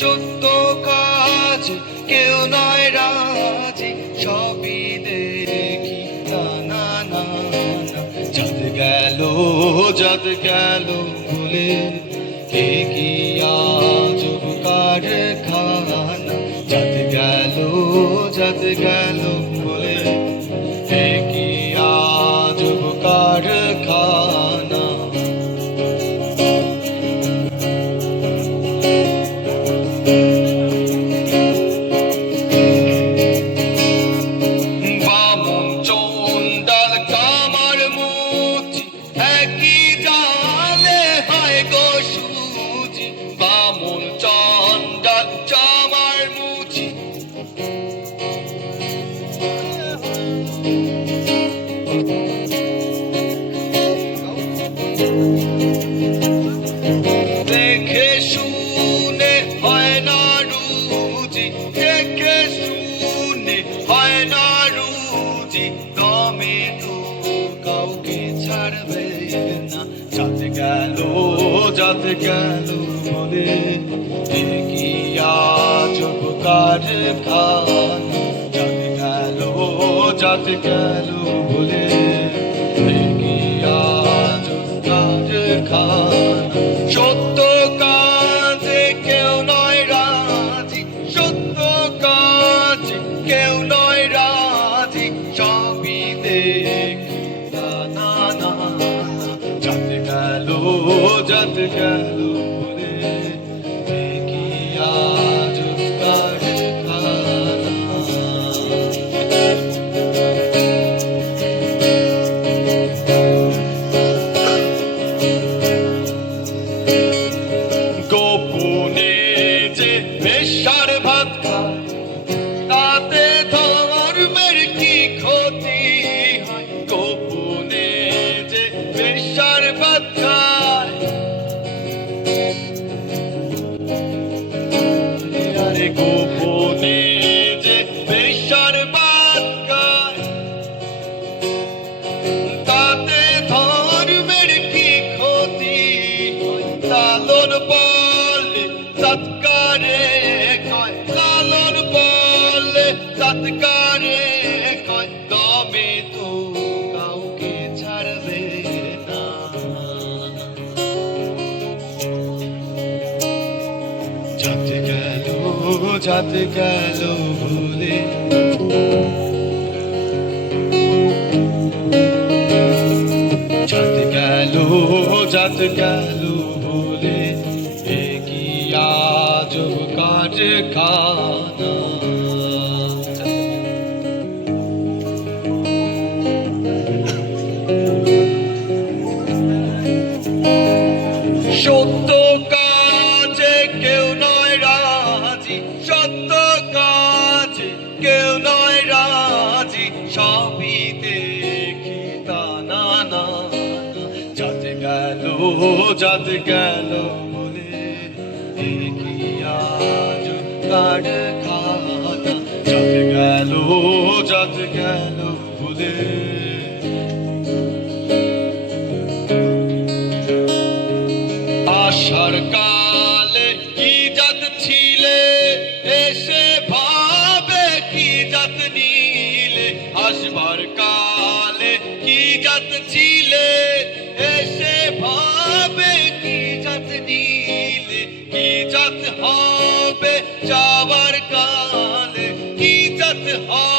সত্য কাজ কেউ নয় রাজি, সবই দেখি না না না না। যাদ গেল যাদ গেল ভুলে, কে কি আজব কারখানা। যাদ গেল ভুলে, কে কি আজব কারখানা। বামন চন্ডাল কামার মুচি, একই জালে হয় গো সুজি। বামন চন্ডাল কামার মুচি, দেখে শুনে হয় না রুজি, দেখে শুনে হয় না রুজি। দমে তো কাউকে ছাড়বে না। যাদ গেল বলে, কে কি আজব কারখানা। যাদ গেল বলে, কে কি আজব কারখানা। সত্য কাজে কেউ নয় রাজি, সত্য কাজে কেউ নয় রাজি, সবই দেখি না না না না। যাদ গেল বলে, কে কি আজব কারখানা। গোপনে যে বেশ্যার ভাত খায়, তাতে ধর্মের কি ক্ষতি হয়। গোপনে যে বেশ্যার ভাত খায়, আরে গোপনে যে বেশ্যার ভাত খায়, তাতে ধর্মের কি ক্ষতি হয়। লালন বলে সৎকারে কয়, লালন বলে সৎকারে কয়, তবে তো কাউকে ছাড়বে না। যাদ গেল ভুলে, যাদ গেল ভুলে, কে কি আজব কারখানা। সত্য কাজে কেউ নয় রাজি, সত্য কাজে কেউ নয় রাজি, সবই দেখি তা না না না। যাদ গেল বলে, কে কি আজব কারখানা। যাদ গেল বলে, আশার কালে কি জাত ছিলে, এসে ভাবে কি জাত নিলে। আসবার কালে কি জাত ছিলে, এসে ভাবে কি জাত নিলে। কি জাত হবে যাবার কালে, কি জাত হবে